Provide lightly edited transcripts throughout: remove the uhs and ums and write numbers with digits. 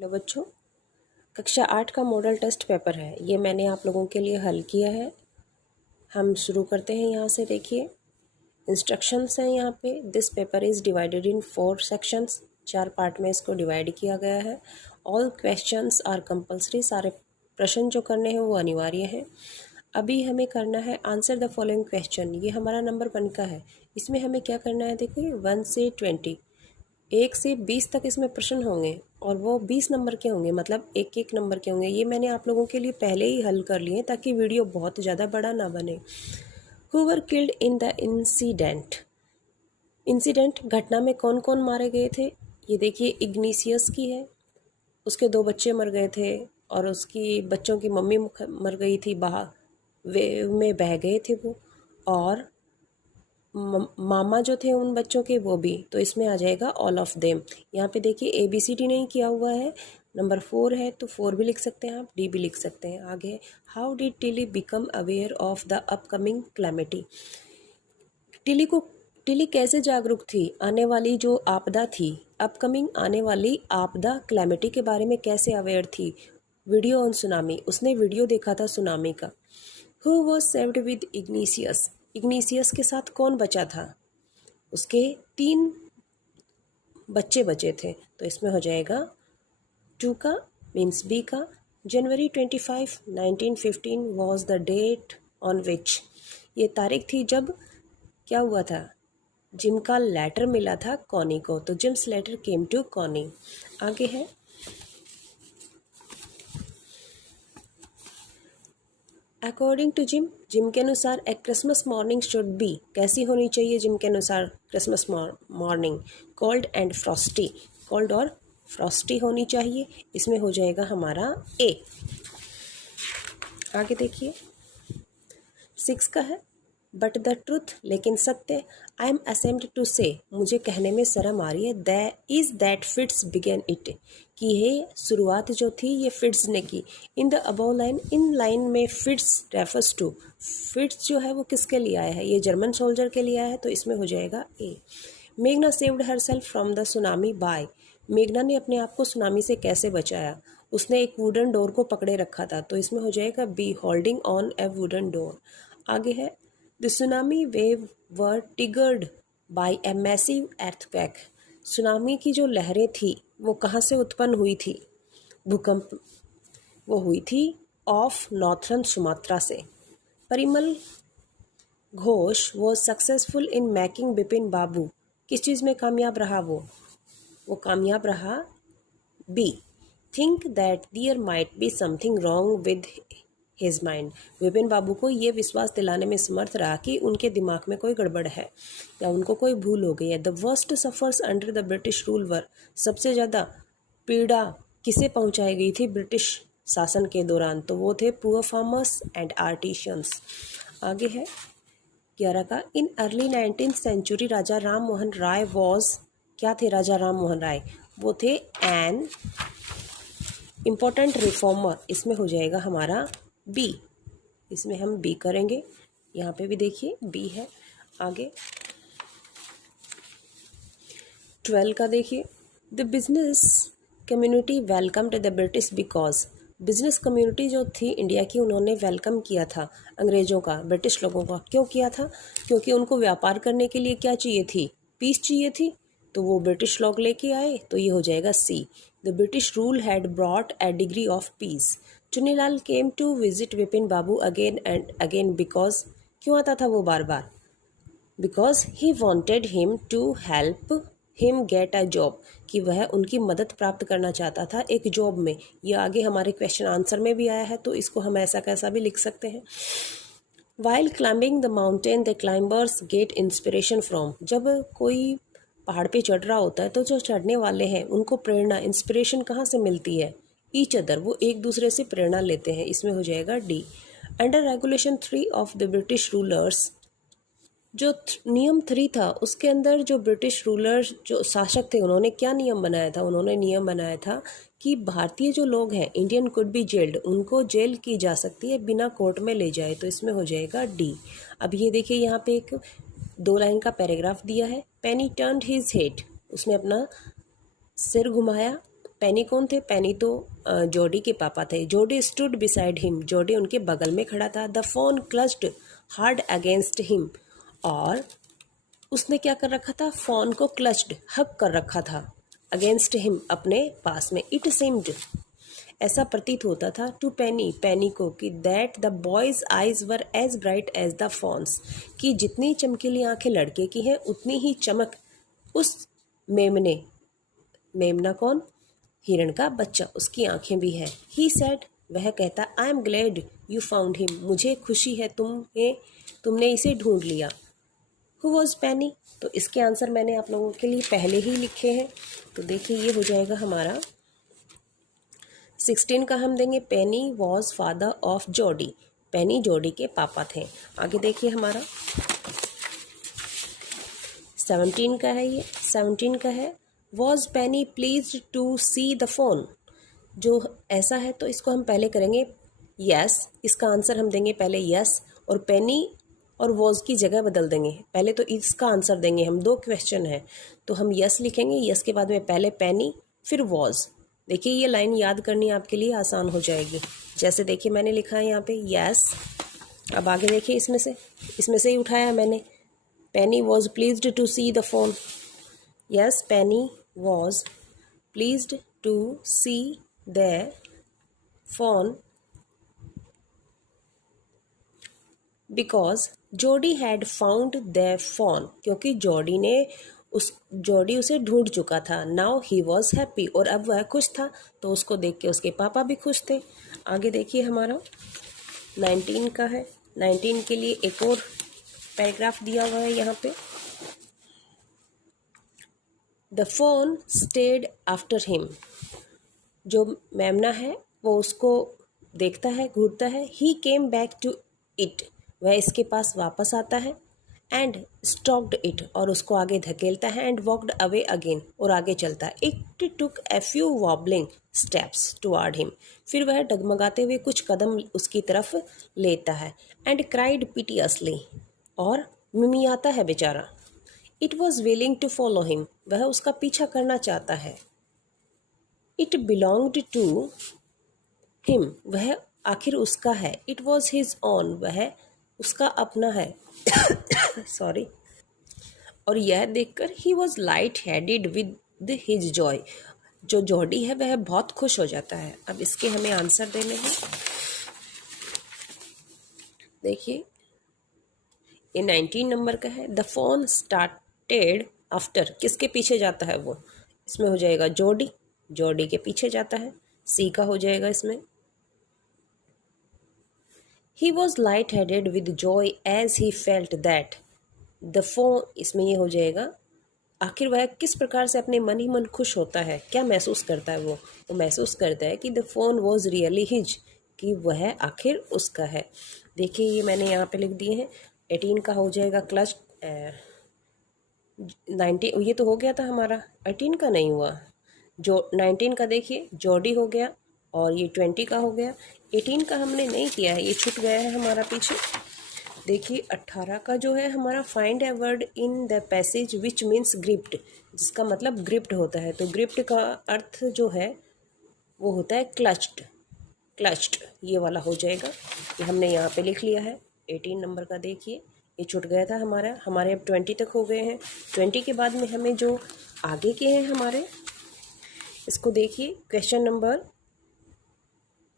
Hello बच्चों, कक्षा 8 का मॉडल टेस्ट पेपर है। ये मैंने आप लोगों के लिए हल किया है। हम शुरू करते हैं। यहाँ से देखिए इंस्ट्रक्शंस हैं। यहाँ पे this paper is divided in 4 sections. 4 part में इसको डिवाइड किया गया है। All questions are compulsory. सारे प्रश्न जो करने हैं वो अनिवार्य हैं। अभी हमें करना है आंसर द फॉलोइंग क्वेश्चन। ये हमारा नंबर 1 का है। इसमें हमें क्या करना है, देखिए 1 से 20, 1 से 20 तक इसमें प्रश्न होंगे और वो 20 नंबर के होंगे, मतलब एक एक नंबर के होंगे। ये मैंने आप लोगों के लिए पहले ही हल कर लिए ताकि वीडियो बहुत ज़्यादा बड़ा ना बने। Who were killed in the incident. Incident घटना में कौन कौन मारे गए थे, ये देखिए इग्निशियस की है। उसके 2 बच्चे मर गए थे और उसकी बच्चों की मम्मी मर गई थी, वेव में बह गए थे वो। और मामा जो थे उन बच्चों के, वो भी। तो इसमें आ जाएगा ऑल ऑफ देम। यहाँ पे देखिए ABCD नहीं किया हुआ है। नंबर 4 है तो 4 भी लिख सकते हैं आप, D भी लिख सकते हैं। आगे, how did Tilly become aware of the upcoming calamity. Tilly कैसे जागरूक थी, आने वाली जो आपदा थी, अपकमिंग आने वाली आपदा, क्लैमिटी के बारे में कैसे अवेयर थी। वीडियो ऑन सुनामी, उसने वीडियो देखा था सुनामी का। Who was saved with igneous. Igneous के साथ कौन बचा था, उसके 3 बच्चे बचे थे। तो इसमें हो जाएगा 2 का मीन्स B का। January 25, 1915 was the date on which. ये तारीख थी जब क्या हुआ था, जिम का लेटर मिला था कॉनी को। तो Jim's letter came to Connie. आगे है, अकॉर्डिंग टू जिम के अनुसार a Christmas morning should be. कैसी होनी चाहिए जिम के अनुसार Christmas morning, cold and frosty. Cold और फ्रॉस्टी होनी चाहिए। इसमें हो जाएगा हमारा A। आगे देखिए 6 का है, बट द ट्रूथ, लेकिन सत्य, आई एम असेम्ड टू से, मुझे कहने में शर्म आ रही है, that is that fits began it, कि ये शुरुआत जो थी ये फिट्स ने की। In the above line, in line में फिट्स रेफर्स टू, फिट्स जो है वो किसके लिए आया है, ये जर्मन सोल्जर के लिए आया है। तो इसमें हो जाएगा A। मेघना saved her self from the tsunami bye. मेघना ने अपने आप को सुनामी से कैसे बचाया, उसने एक वुडन डोर को पकड़े रखा था। तो इसमें हो जाएगा B, holding on a wooden door. आगे है, the tsunami wave were triggered by a massive earthquake. Tsunami की जो लहरें थी वो कहाँ से उत्पन्न हुई थी, भूकंप वो हुई थी ऑफ नॉर्थर्न सुमात्रा से। परिमल घोष वो successful in making Bipin Babu. किस चीज़ में कामयाब रहा वो कामयाब रहा B। Think that there might be something wrong with his mind. Vipin Babu को ये विश्वास दिलाने में समर्थ रहा कि उनके दिमाग में कोई गड़बड़ है या उनको कोई भूल हो गई है। The worst suffers under the British rule were. सबसे ज़्यादा पीड़ा किसे पहुंचाई गई थी ब्रिटिश शासन के दौरान, तो वो थे पुअर फार्मर्स एंड आर्टिशियंस। आगे है 11 का, in early 19th century Raja Ram Mohan Roy was, क्या थे राजा राम मोहन राय, वो थे एन इम्पोर्टेंट रिफॉर्मर। इसमें हो जाएगा हमारा B। इसमें हम B करेंगे। यहाँ पे भी देखिए B है। आगे 12 का देखिए, the business community welcomed the British because. Business community जो थी इंडिया की, उन्होंने वेलकम किया था अंग्रेज़ों का, ब्रिटिश लोगों का। क्यों किया था, क्योंकि उनको व्यापार करने के लिए क्या चाहिए थी, पीस चाहिए थी। तो वो ब्रिटिश लोग लेके आए। तो ये हो जाएगा C। The British rule had brought a degree of peace. Chunilal came to visit Vipin Babu again and again because, क्यों आता था वो बार बार, because he wanted him to help him get a job, कि वह उनकी मदद प्राप्त करना चाहता था एक जॉब में। ये आगे हमारे क्वेश्चन आंसर में भी आया है, तो इसको हम ऐसा कैसा भी लिख सकते हैं। While climbing the mountain the climbers get inspiration from. जब कोई पहाड़ पे चढ़ रहा होता है तो जो चढ़ने वाले हैं उनको प्रेरणा, इंस्पिरेशन कहाँ से मिलती है, ईच अदर, वो एक दूसरे से प्रेरणा लेते हैं। इसमें हो जाएगा D। Under regulation 3 of the British rulers, जो नियम 3 था उसके अंदर जो ब्रिटिश रूलर जो शासक थे उन्होंने क्या नियम बनाया था, उन्होंने नियम बनाया था कि भारतीय जो लोग हैं, इंडियन कुड बी जेल्ड, उनको जेल की जा सकती है बिना कोर्ट में ले जाए। तो इसमें हो जाएगा D। अब ये देखिए यहाँ पे एक 2 लाइन का पैराग्राफ दिया है। पेनी टर्न्ड हिज हेड, उसने अपना सिर घुमाया पेनी कौन थे? पेनी तो जॉडी के पापा थे। Jody stood beside him, Jody उनके बगल में खड़ा था। The phone clutched hard against him, और उसने क्या कर रखा था? फोन को क्लच्ड, हक कर रखा था, अगेंस्ट हिम, अपने पास में। इट सीम्ड, ऐसा प्रतीत होता था, टू पेनी, पेनी को, कि that the boy's eyes were as bright as the fawn's, कि जितनी चमकीली आंखें लड़के की हैं उतनी ही चमक उस मेमने, मेमना कौन? हिरण का बच्चा, उसकी आंखें भी है। ही सेड, वह कहता, I am glad you found him, मुझे खुशी है तुमने इसे ढूंढ लिया। हु वॉज पेनी? तो इसके आंसर मैंने आप लोगों के लिए पहले ही लिखे हैं, तो देखिए ये हो जाएगा हमारा 16 का हम देंगे, Penny was father of Jody, Penny Jody के पापा थे। आगे देखिए हमारा 17 का है, ये 17 का है, was Penny pleased to see the fawn, जो ऐसा है तो इसको हम पहले करेंगे यस, इसका आंसर हम देंगे पहले यस, और पेनी और वॉज की जगह बदल देंगे। पहले तो इसका आंसर देंगे हम, 2 क्वेश्चन है तो हम यस लिखेंगे, यस के बाद में पहले पेनी फिर वॉज। देखिए ये लाइन याद करनी आपके लिए आसान हो जाएगी। जैसे देखिए मैंने लिखा है यहाँ पे यस, अब आगे देखिए इसमें से ही उठाया है मैंने, Penny was pleased to see the phone. Yes, Penny was pleased to see the phone because Jody had found the phone, क्योंकि जॉडी उसे ढूंढ चुका था। नाउ ही वॉज हैप्पी, और अब वह खुश था, तो उसको देख के उसके पापा भी खुश थे। आगे देखिए हमारा 19 का है, 19 के लिए एक और पैराग्राफ दिया हुआ है यहाँ पे। The fawn stayed after him, जो मेमना है वो उसको देखता है, घूरता है। He came back to it, वह इसके पास वापस आता है। एंड स्टॉक्ड इट, और उसको आगे धकेलता है। एंड वॉकड अवे अगेन, और आगे चलता है। It took a few wobbling steps toward him, फिर वह डगमगाते हुए कुछ कदम उसकी तरफ लेता है। एंड क्राइड पिटियसली, और मिमियाता है बेचारा। It was willing to follow him, वह उसका पीछा करना चाहता है। इट बिलोंग्ड टू हिम, वह आखिर उसका है। इट वॉज हिज ओन, वह उसका अपना है। सॉरी। और यह देखकर he was light headed with his Joy, जो जॉडी है वह बहुत खुश हो जाता है। अब इसके हमें आंसर देने हैं। देखिए ये 19 नंबर का है। द फोन स्टार्टेड आफ्टर, किसके पीछे जाता है वो? इसमें हो जाएगा जॉडी, जॉडी के पीछे जाता है। सी का हो जाएगा इसमें। He was light-headed with joy as he felt that the phone, इसमें ये हो जाएगा आखिर वह किस प्रकार से अपने मन ही मन खुश होता है, क्या महसूस करता है वो महसूस करता है कि the phone was really his, कि वह आखिर उसका है। देखिए ये मैंने यहाँ पे लिख दिए हैं। 18 का हो जाएगा क्लच, 19 ये तो हो गया था हमारा, 18 का नहीं हुआ। जो 19 का देखिए जॉडी हो गया, और ये 20 का हो गया। 18 का हमने नहीं किया है, ये छूट गया है हमारा पीछे। देखिए 18 का जो है हमारा, find a word in the passage which means gripped, जिसका मतलब ग्रिप्ड होता है। तो ग्रिप्ड का अर्थ जो है वो होता है क्लच्ड, क्लच्ड ये वाला हो जाएगा। ये हमने यहाँ पे लिख लिया है। 18 नंबर का देखिए ये छूट गया था हमारे अब 20 तक हो गए हैं। 20 के बाद में हमें जो आगे के हैं हमारे, इसको देखिए क्वेश्चन नंबर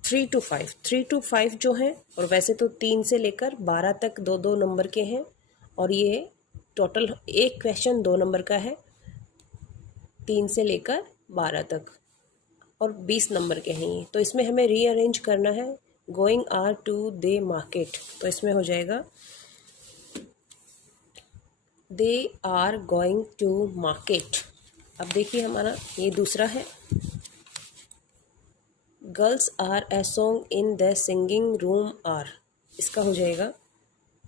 3 to 5, 3 to 5 जो हैं, और वैसे तो 3 से लेकर 12 तक 2-2 नंबर के हैं, और ये टोटल एक क्वेश्चन 2 नंबर का है, 3 से लेकर 12 तक, और 20 नंबर के हैं ये। तो इसमें हमें रीअरेंज करना है। Going are to they market, तो इसमें हो जाएगा they are going to market. अब देखिए हमारा ये दूसरा है, girls are a song in the singing room are, इसका हो जाएगा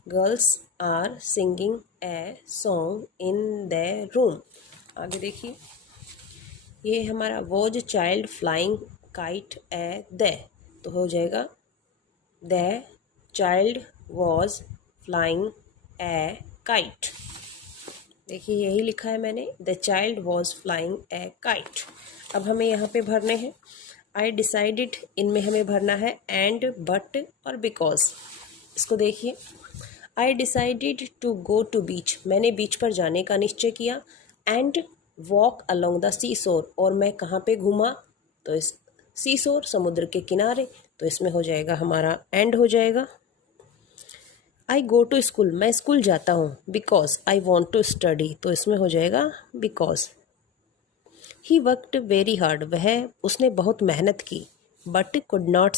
girls are singing a song in the room. आगे देखिए ये हमारा was child flying kite a the, तो हो जाएगा the child was flying a kite. देखिए यही लिखा है मैंने, the child was flying a kite. अब हमें यहाँ पे भरने हैं आई डिसाइडेड, इनमें हमें भरना है एंड, बट और बिकॉज। इसको देखिए, I decided to go to beach, मैंने बीच पर जाने का निश्चय किया। And walk along the sea shore, और मैं कहाँ पे घूमा, तो इस सी शोर समुद्र के किनारे, तो इसमें हो जाएगा हमारा एंड हो जाएगा। आई गो टू स्कूल, मैं स्कूल जाता हूँ। Because I want to study, तो इसमें हो जाएगा because. He worked very hard, वह उसने बहुत मेहनत की। बट कुड नॉट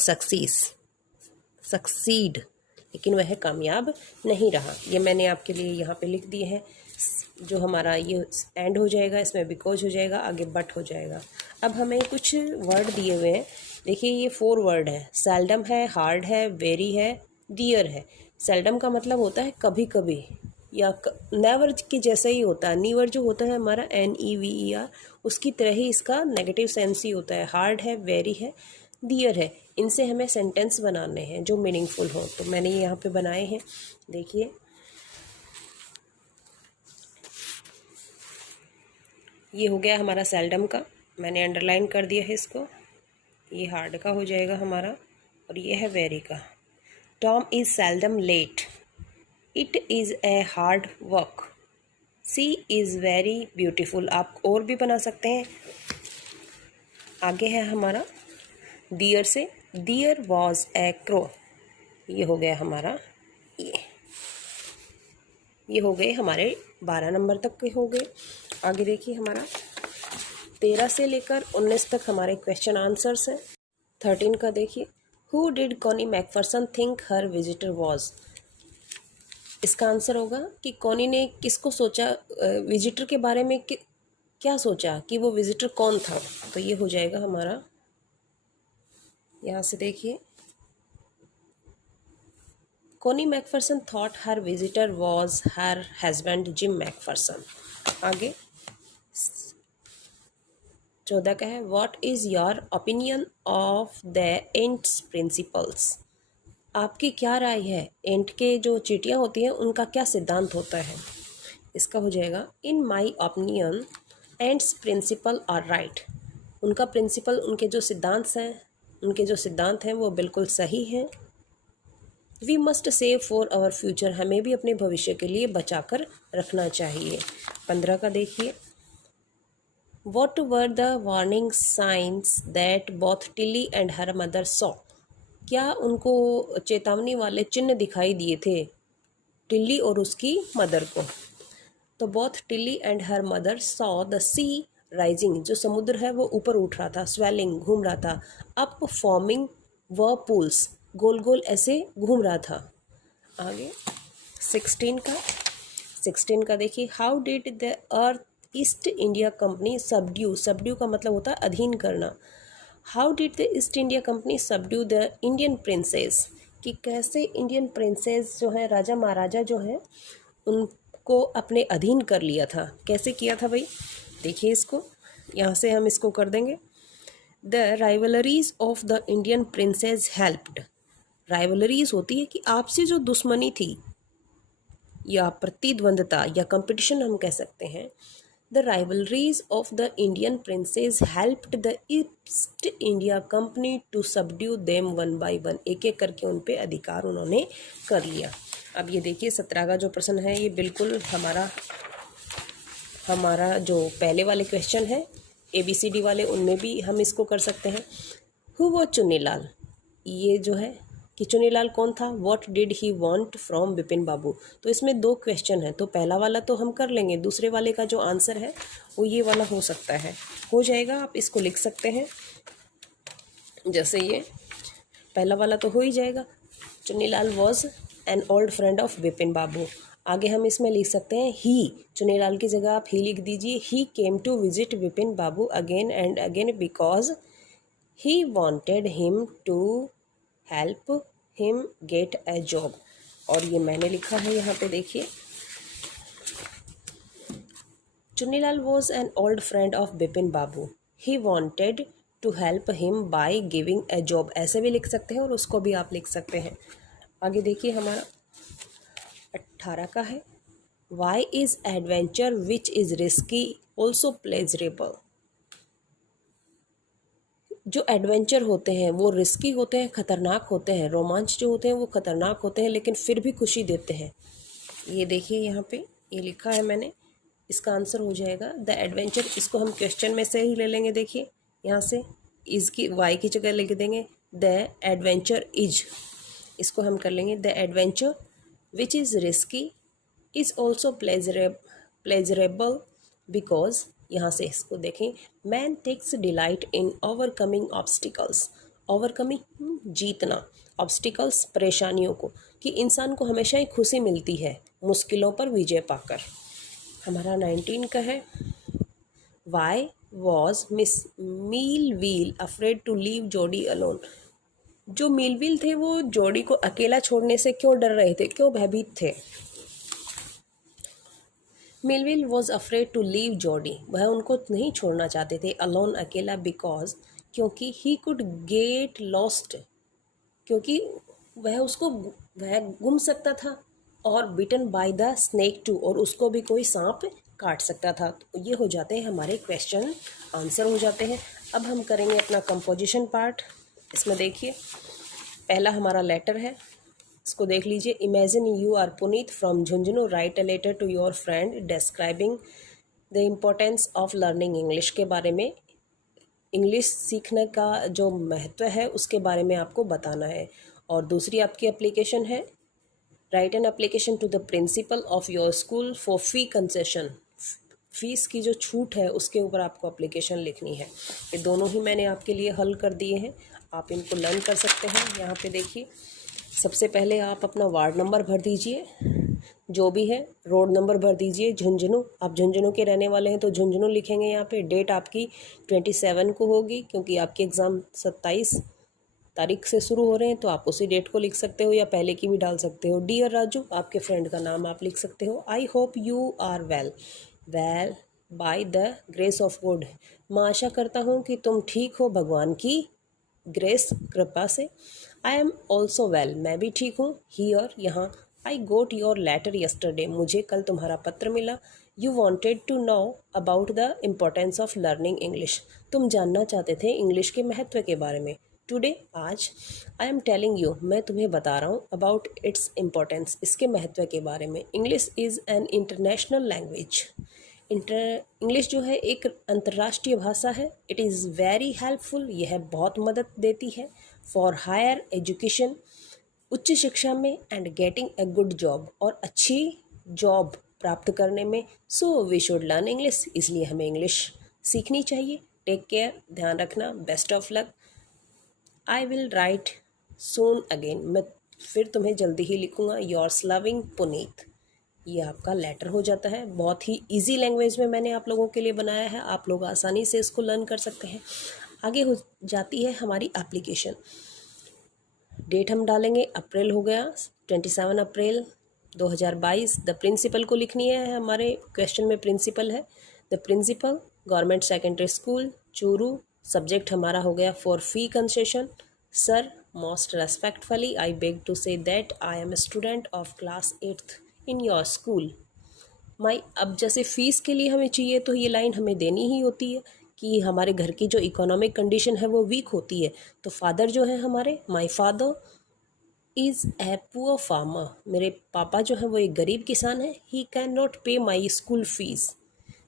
सक्सीड, लेकिन वह कामयाब नहीं रहा। ये मैंने आपके लिए यहाँ पे लिख दिए हैं। जो हमारा ये एंड हो जाएगा, इसमें बिकॉज हो जाएगा, आगे बट हो जाएगा। अब हमें कुछ वर्ड दिए हुए हैं। देखिए ये 4 वर्ड है, सेल्डम है, हार्ड है, वेरी है, डियर है। सेल्डम का मतलब होता है कभी कभी, या नेवर के जैसा ही होता है। नीवर जो होता है हमारा NEVER, उसकी तरह ही इसका नेगेटिव सेंस ही होता है। हार्ड है, वेरी है, डियर है। इनसे हमें सेंटेंस बनाने हैं जो मीनिंगफुल हो, तो मैंने ये यहाँ पे बनाए हैं। देखिए ये हो गया हमारा सेल्डम का, मैंने अंडरलाइन कर दिया है इसको। ये हार्ड का हो जाएगा हमारा, और ये है वेरी का। Tom is seldom late, it is a hard work, she is very beautiful. आप और भी बना सकते हैं। आगे है हमारा डियर से, डियर वॉज ए क्रो। ये हो गया हमारा, ये हो गए हमारे 12 नंबर तक के हो गए। आगे देखिए हमारा 13 से लेकर 19 तक हमारे क्वेश्चन आंसर्स हैं। 13 का देखिए, who did Connie McPherson think her visitor was. इसका आंसर होगा कि कॉनी ने किसको सोचा, विजिटर के बारे में क्या सोचा कि वो विजिटर कौन था, तो ये हो जाएगा हमारा, यहाँ से देखिए, Connie McPherson thought her visitor was her husband gym McPherson. आगे 14 का है, what is your opinion of the ants principles. आपकी क्या राय है, एंट के जो चींटियाँ होती हैं उनका क्या सिद्धांत होता है। इसका हो जाएगा, in my opinion ants principle are right. उनका प्रिंसिपल, उनके जो सिद्धांत हैं वो बिल्कुल सही हैं। We must save for our future, हमें भी अपने भविष्य के लिए बचा कर रखना चाहिए। 15 का देखिए, what were the warning signs that both Tilly and her mother saw. क्या उनको चेतावनी वाले चिन्ह दिखाई दिए थे टिल्ली और उसकी मदर को। तो both Tilly and her mother saw the sea rising, जो समुद्र है वो ऊपर उठ रहा था, स्वेलिंग घूम रहा था, अप फॉर्मिंग व पूल्स, गोल गोल ऐसे घूम रहा था। आगे 16 का देखिए, how did the earth east India company subdue का मतलब होता है अधीन करना। How did the East India company subdue the Indian princess, कि कैसे इंडियन प्रिंसेस जो है, राजा महाराजा जो है, उनको अपने अधीन कर लिया था। कैसे किया था भाई, देखिए इसको, यहाँ से हम इसको कर देंगे, the rivalries of the Indian princes helped. Rivalries होती है कि आपसे जो दुश्मनी थी या प्रतिद्वंदता या कंपटीशन हम कह सकते हैं। The rivalries of the Indian princes helped the East India Company to subdue them one by one, एक एक करके उन पे अधिकार उन्होंने कर लिया। अब ये देखिए 17 का जो प्रश्न है ये बिल्कुल हमारा जो पहले वाले क्वेश्चन है ABCD वाले, उनमें भी हम इसको कर सकते हैं। हु वो चुन्नीलाल, ये जो है कि चुन्नीलाल कौन था। What did he want from Bipin Babu. तो इसमें 2 क्वेश्चन है, तो पहला वाला तो हम कर लेंगे, दूसरे वाले का जो आंसर है वो ये वाला हो सकता है, हो जाएगा। आप इसको लिख सकते हैं, जैसे ये पहला वाला तो हो ही जाएगा, Chunnilal was an old friend of Bipin Babu. आगे हम इसमें लिख सकते हैं ही, चुन्नीलाल की जगह आप ही लिख दीजिए। He came to visit Bipin Babu again and again because he wanted him to help him get a job. और ये मैंने लिखा है यहाँ पे देखिए, Chunnilal was an old friend of Bipin Babu, he wanted to help him by giving a job. ऐसे भी लिख सकते हैं और उसको भी आप लिख सकते हैं। आगे देखिए हमारा 18 का है, why is adventure which is risky also pleasurable. जो एडवेंचर होते हैं वो रिस्की होते हैं, ख़तरनाक होते हैं, रोमांच जो होते हैं वो ख़तरनाक होते हैं लेकिन फिर भी खुशी देते हैं। ये देखिए यहाँ पे ये लिखा है मैंने, इसका आंसर हो जाएगा द एडवेंचर। इसको हम क्वेश्चन में से ही ले लेंगे। देखिए यहाँ से इसकी वाई की जगह लिख देंगे द एडवेंचर इज। इसको हम कर लेंगे the adventure which is risky is also pleasurable because, यहाँ से इसको देखें, man takes delight in overcoming obstacles. Overcoming जीतना, ऑब्स्टिकल्स परेशानियों को, कि इंसान को हमेशा ही खुशी मिलती है मुश्किलों पर विजय पाकर। हमारा 19 का है, why was Miss Melville afraid to leave Jody alone. जो मीलवील थे वो जोडी को अकेला छोड़ने से क्यों डर रहे थे, क्यों भयभीत थे? Millwheel was afraid to leave Jody, वह उनको नहीं छोड़ना चाहते थे अलोन, अकेला, बिकॉज, क्योंकि ही कुड गेट लॉस्ट, क्योंकि वह गुम सकता था, और बिटन बाय द स्नेक टू, और उसको भी कोई सांप काट सकता था। तो ये हो जाते हैं हमारे क्वेश्चन आंसर हो जाते हैं। अब हम करेंगे अपना कंपोजिशन पार्ट। इसमें देखिए पहला हमारा लेटर है, इसको देख लीजिए। Imagine you are Puneet from Jhunjhunu, write a letter to your friend describing the importance of learning English, के बारे में, इंग्लिश सीखने का जो महत्व है उसके बारे में आपको बताना है। और दूसरी आपकी एप्लीकेशन है, write an application to the principal of your school for fee concession, fees की जो छूट है उसके ऊपर आपको एप्लीकेशन लिखनी है। ये दोनों ही मैंने आपके लिए हल कर दिए हैं, आप इनको लर्न कर सकते हैं। यहाँ पे देखिए सबसे पहले आप अपना वार्ड नंबर भर दीजिए, जो भी है, रोड नंबर भर दीजिए। झुंझुनू, आप झुंझुनू के रहने वाले हैं तो झुंझुनू लिखेंगे। यहाँ पे डेट आपकी 27 को होगी, क्योंकि आपके एग्ज़ाम 27 तारीख से शुरू हो रहे हैं, तो आप उसी डेट को लिख सकते हो या पहले की भी डाल सकते हो। डियर राजू, आपके फ्रेंड का नाम आप लिख सकते हो। I hope you are well by the grace of God, मैं आशा करता हूँ कि तुम ठीक हो भगवान की ग्रेस, कृपा से। आई एम ऑल्सो वेल, मैं भी ठीक हूँ। हियर, यहाँ। I got your letter yesterday, मुझे कल तुम्हारा पत्र मिला। You wanted to know about the importance of learning English, तुम जानना चाहते थे इंग्लिश के महत्व के बारे में। टुडे, आज। आई एम टेलिंग यू, मैं तुम्हें बता रहा हूँ, अबाउट इट्स इम्पोर्टेंस, इसके महत्व के बारे में। English is an international language, English जो है एक अंतर्राष्ट्रीय भाषा है। इट इज़ वेरी हेल्पफुल, यह बहुत मदद देती है। फॉर हायर एजुकेशन, उच्च शिक्षा में। And getting a good job, और अच्छी जॉब प्राप्त करने में। So we should learn English, इसलिए हमें इंग्लिश सीखनी चाहिए। टेक केयर, ध्यान रखना, best of luck. I will write soon again, मैं फिर तुम्हें जल्दी ही लिखूँगा। Yours loving Puneet. ये आपका लेटर हो जाता है। बहुत ही इजी लैंग्वेज में मैंने आप लोगों के लिए बनाया है, आप लोग आसानी से इसको लर्न कर सकते हैं। आगे हो जाती है हमारी एप्लीकेशन। डेट हम डालेंगे, अप्रैल हो गया, 27 अप्रैल 2022। द प्रिंसिपल को लिखनी है, हमारे क्वेश्चन में प्रिंसिपल है। The principal, government secondary school Churu. Subject हमारा हो गया for fee concession. Sir, most respectfully I beg to say that I am a student of class 8th in your school. My, अब जैसे फ़ीस के लिए हमें चाहिए तो ये लाइन हमें देनी ही होती है कि हमारे घर की जो इकोनॉमिक कंडीशन है वो वीक होती है। तो फादर जो है हमारे, my father is a poor farmer, मेरे पापा जो है वो एक गरीब किसान है। ही कैन नॉट पे माई स्कूल फीस,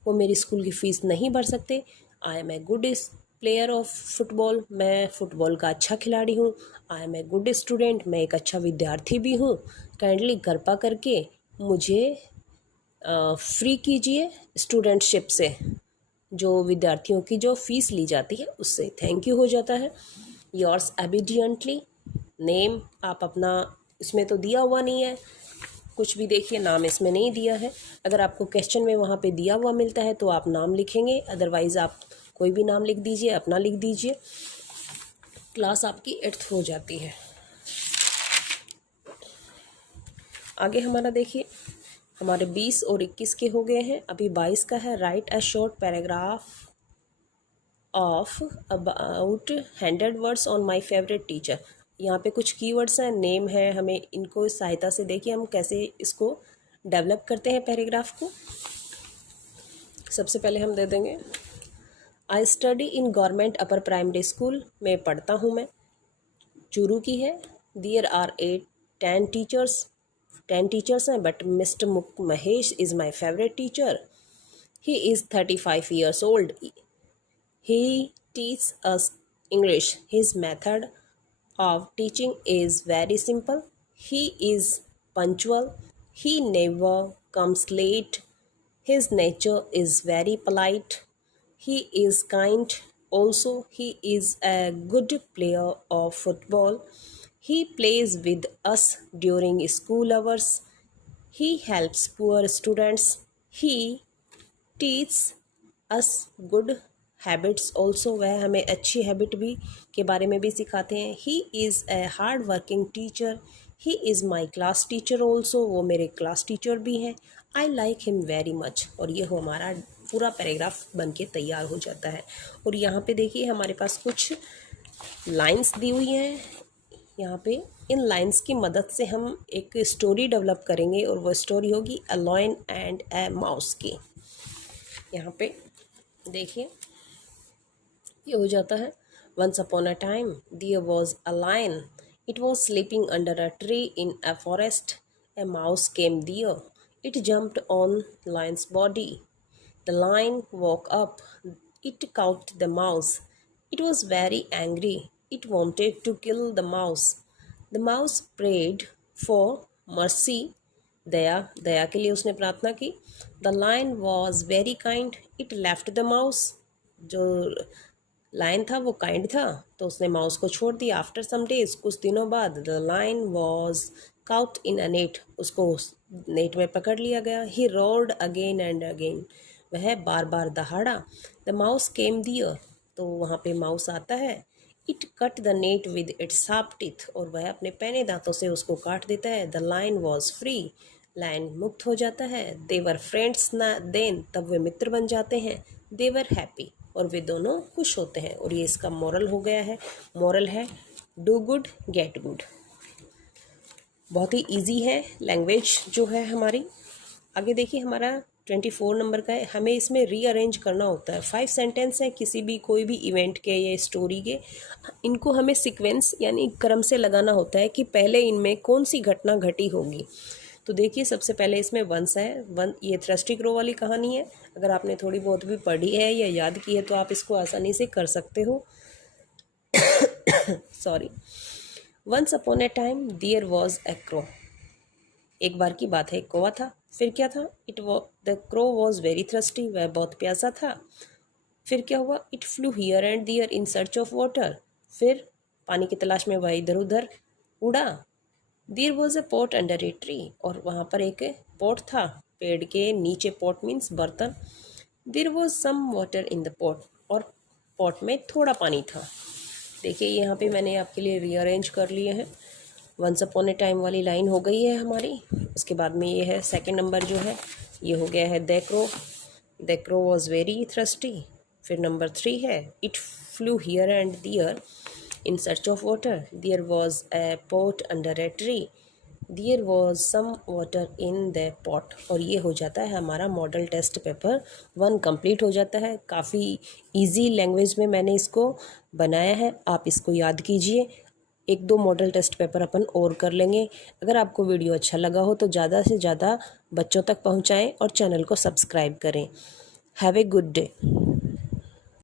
वो मेरी स्कूल की फ़ीस नहीं भर सकते। I am a good player of football, मैं फ़ुटबॉल का अच्छा खिलाड़ी हूँ। I am a good student, मैं एक अच्छा विद्यार्थी भी हूँ। काइंडली कृपा करके मुझे फ्री कीजिए स्टूडेंटशिप से, जो विद्यार्थियों की जो फ़ीस ली जाती है उससे। थैंक यू हो जाता है। योर्स ओबीडियंटली, नेम आप अपना, इसमें तो दिया हुआ नहीं है कुछ भी, देखिए नाम इसमें नहीं दिया है। अगर आपको क्वेश्चन में वहाँ पे दिया हुआ मिलता है तो आप नाम लिखेंगे, अदरवाइज़ आप कोई भी नाम लिख दीजिए, अपना लिख दीजिए। क्लास आपकी 8th हो जाती है। आगे हमारा देखिए, हमारे 20 और 21 के हो गए हैं, अभी 22 का है। Right a short paragraph of about 100 words on my favourite teacher. यहाँ पे कुछ कीवर्ड्स हैं, नेम है, हमें इनको इस सहायता से देखिए हम कैसे इसको डेवलप करते हैं पैराग्राफ को। सबसे पहले हम दे देंगे I study in government upper primary school में पढ़ता हूँ मैं। चूरू की है। देयर आर 10 टीचर्स, 10 टीचर्स हैं, but mister Mahesh is my favourite teacher. He is 35 years old. He teaches us English. His method of teaching is very simple. He is punctual. He never comes late. His nature is very polite. He is kind. Also, he is a good player of football. He plays with us during school hours. He helps poor students. He teaches us good habits also, वह हमें अच्छी habit भी के बारे में भी सिखाते हैं। He is a hard working teacher. He is my class teacher also, वो मेरे क्लास टीचर भी हैं। I like him very much. और ये हमारा पूरा पैराग्राफ बन के तैयार हो जाता है। और यहाँ पे देखिए हमारे पास कुछ लाइंस दी हुई हैं। यहाँ पे इन लाइंस की मदद से हम एक स्टोरी डेवलप करेंगे और वो स्टोरी होगी a lion and a mouse की। यहाँ पे देखिए ये हो जाता है। Once upon a time there was a lion, it was sleeping under a tree in a forest. A mouse came there, it jumped on lion's body. The lion woke up, it caught the mouse. It was very angry, it wanted to kill the mouse. The mouse prayed for mercy, दया, दया के लिए उसने प्रार्थना की। The lion was very kind, it left the mouse. जो lion था वो काइंड था तो उसने माउस को छोड़ दिया। आफ्टर सम डेज, कुछ दिनों बाद, the lion was caught in a net, उसको नेट में पकड़ लिया गया। He roared again and again, वह बार बार दहाड़ा। द माउस केम दियर, तो वहाँ पे माउस आता है। It cut the net with its sharp teeth, और वह अपने पैने दांतों से उसको काट देता है। The lion was free, lion मुक्त हो जाता है। देवर फ्रेंड्स ना देन, तब वे मित्र बन जाते हैं। देवर हैप्पी, और वे दोनों खुश होते हैं। और ये इसका मॉरल हो गया है। मॉरल है डू गुड गेट गुड। बहुत ही इजी है लैंग्वेज जो है हमारी। आगे देखिए हमारा 24 नंबर का है। हमें इसमें रीअरेंज करना होता है। 5 सेंटेंस हैं किसी भी कोई भी इवेंट के या स्टोरी के। इनको हमें सीक्वेंस यानी क्रम से लगाना होता है कि पहले इनमें कौन सी घटना घटी होगी। तो देखिए सबसे पहले इसमें वंस है। वन, ये थ्रस्टी क्रो वाली कहानी है। अगर आपने थोड़ी बहुत भी पढ़ी है या याद की है तो आप इसको आसानी से कर सकते हो। Sorry. Once upon a time there was a crow, एक बार की बात है एक कौवा था। फिर क्या था? The crow was very thirsty, वह बहुत प्यासा था। फिर क्या हुआ? It flew here and there in search of water, फिर पानी की तलाश में वह इधर उधर उड़ा। There was a pot under a tree, और वहाँ पर एक पॉट था पेड़ के नीचे। पॉट मीन्स बर्तन। There was some water in the pot, और पॉट में थोड़ा पानी था। देखिए यहाँ पे मैंने आपके लिए रीअरेंज कर लिए हैं। वंस अपॉन ए टाइम वाली लाइन हो गई है हमारी। उसके बाद में ये है सेकंड नंबर जो है ये हो गया है the crow was very thirsty. फिर नंबर 3 है it flew here and there in search of water. There was a pot under a tree, there was some water in the pot. और ये हो जाता है हमारा मॉडल टेस्ट पेपर 1 कंप्लीट हो जाता है। काफ़ी इजी लैंग्वेज में मैंने इसको बनाया है, आप इसको याद कीजिए। 1-2 मॉडल टेस्ट पेपर अपन और कर लेंगे। अगर आपको वीडियो अच्छा लगा हो तो ज़्यादा से ज़्यादा बच्चों तक पहुँचाएँ और चैनल को सब्सक्राइब करें। Have a good day.